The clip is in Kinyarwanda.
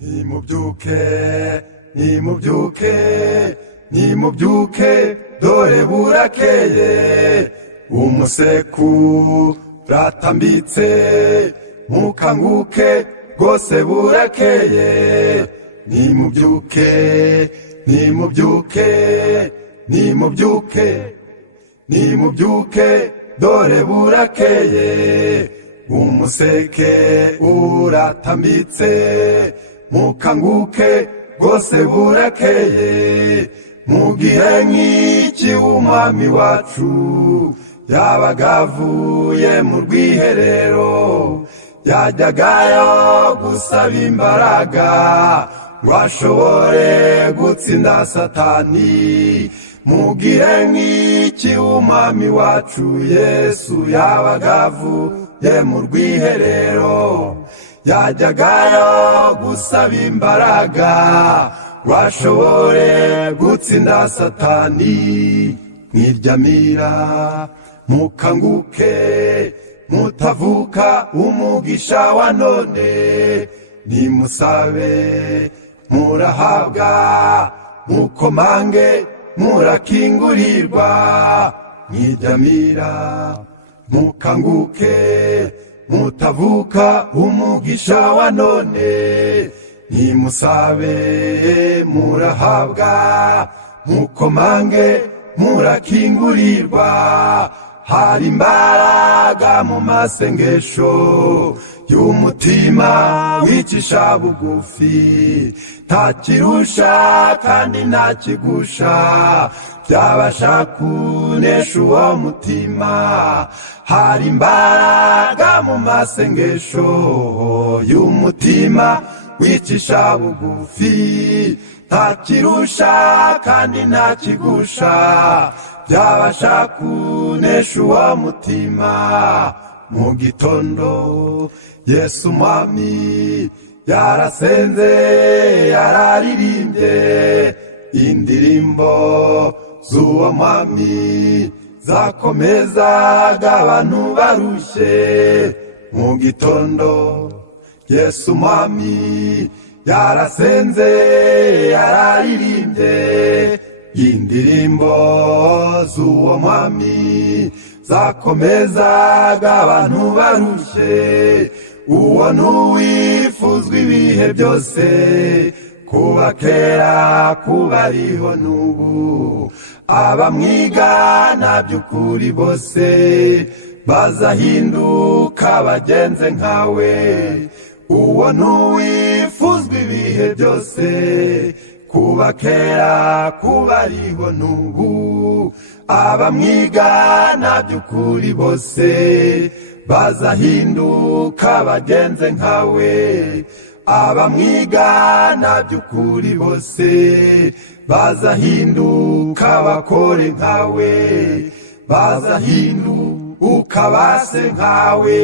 nimubyuke nimubyuke nimubyuke dore burakeye umuseku ratambitse mukanguke rwose burakeye nimubyuke nimubyuke nimubyuke nimubyuke dore burakeye umuseke uratambitse mukanguke rwose burakeye mugire nk'iki umwami wacu yabaga avuye mu rwiherero yajyagayo gusaba imbaraga ngo ashobore gutsinda satani mugire nk'iki umwami wacu Yesu yabaga avuye mu rwiherero yajyagayo gusaba imbaraga ngo ashobore gutsinda satani mwiryamira mukanguke mutavuka umugisha wa none nimusabe murahabwa mukomange murakingurirwa mwiryamira mukanguke mutavuka umugisha wa none nimusabe murahabwa mukomange murakingurirwa hari imbaraga mu masengesho y'umutima wicisha bugufi ntakirusha kandi ntakigusha byabasha kunesha uwo mutima hari imbaraga mu masengesho y'umutima wicisha bugufi ntakirusha kandi ntakigusha byabasha kunesha uwo mutima mu gitondo Yesu umwami yarasenze yararirimbye indirimbo z'uwo mwami zakomezaga abantu barushye mu gitondo Yesu umwami yarasenze yararirimbye indirimbo z'uwo mwami zakomezaga abantu barushye uwo n'uwifuzwa ibihe byose kuba kera kuba ariho n'ubu abamwigana by'ukuri bose bazahinduka bagenze nkawe uwo n'uwifuzwa ibihe byose kuba kera kuba ariho n'ubu abamwigana by'ukuri bose bazahinduka bagenze nkawe abamwigana by'ukuri bose bazahinduka bakore nkawe bazahinduka base nkawe